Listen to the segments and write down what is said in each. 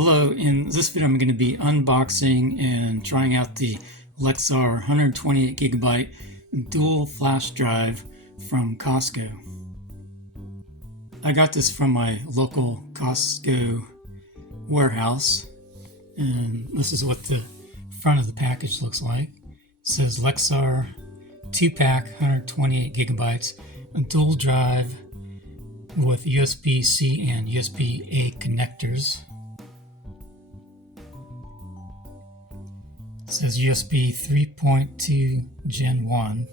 Hello, in this video I'm going to be unboxing and trying out the Lexar 128 gigabyte dual flash drive from Costco. I got this from my local Costco warehouse, and this is what the front of the package looks like. It says Lexar 2-pack 128 gigabytes dual drive with USB-C and USB-A connectors. It says USB 3.2 Gen 1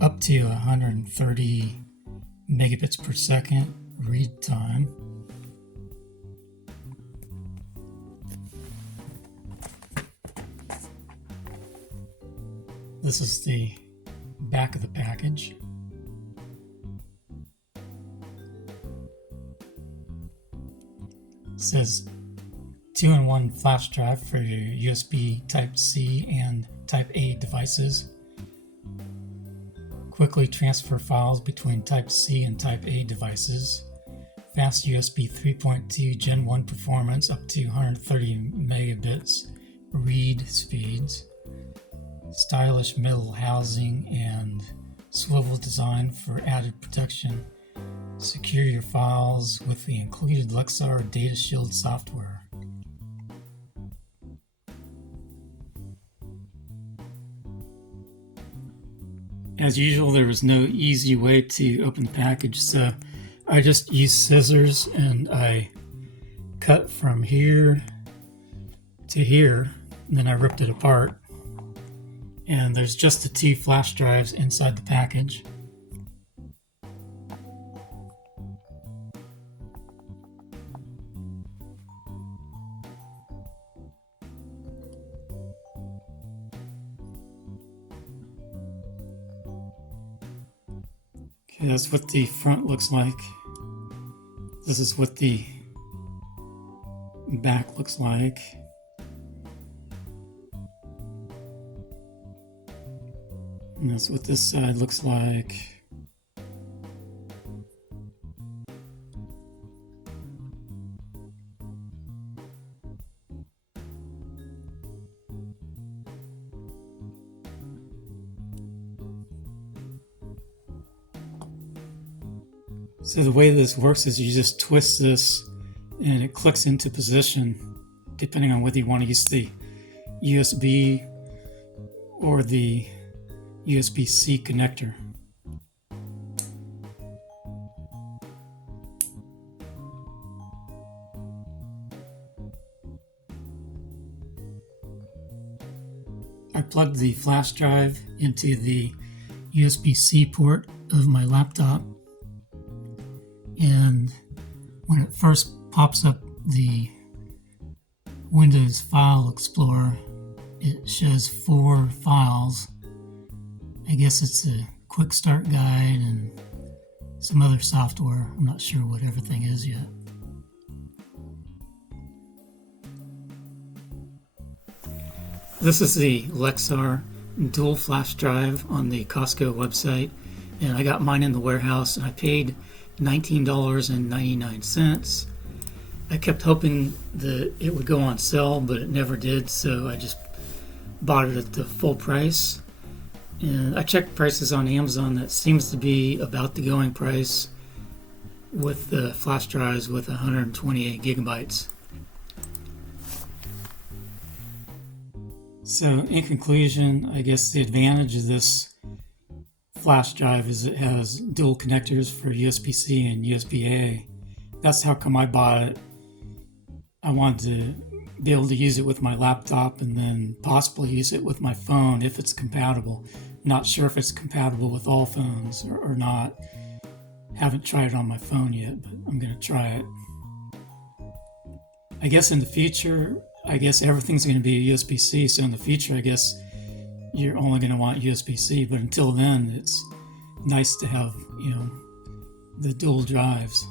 up to 130 megabits per second read time. This is the back of the package. It says 2-in-1 flash drive for your USB Type-C and Type-A devices. Quickly transfer files between Type-C and Type-A devices. Fast USB 3.2 Gen 1 performance up to 130 megabits read speeds. Stylish metal housing and swivel design for added protection. Secure your files with the included Lexar Data Shield software. As usual, there was no easy way to open the package, so I just used scissors and I cut from here to here, and then I ripped it apart. And there's just the 2 flash drives inside the package. Okay, that's what the front looks like. This is what the back looks like. And that's what this side looks like. So the way this works is you just twist this and it clicks into position depending on whether you want to use the USB or the USB-C connector. I plugged the flash drive into the USB-C port of my laptop, and when it first pops up the Windows File Explorer, it shows 4 files. I guess it's a quick start guide and some other software. I'm not sure what everything is yet. This is the Lexar dual flash drive on the Costco website, and I got mine in the warehouse and I paid $19.99. I kept hoping that it would go on sale, but it never did, so I just bought it at the full price. And I checked prices on Amazon. That seems to be about the going price with the flash drives with 128 gigabytes. So in conclusion, I guess the advantage of this flash drive is it has dual connectors for USB-C and USB-A. That's how come I bought it. I wanted to be able to use it with my laptop and then possibly use it with my phone if it's compatible. Not sure if it's compatible with all phones or not. Haven't tried it on my phone yet, but I'm going to try it. I guess in the future, everything's going to be USB-C, so in the future, I guess you're only going to want USB-C, but until then, it's nice to have, the dual drives.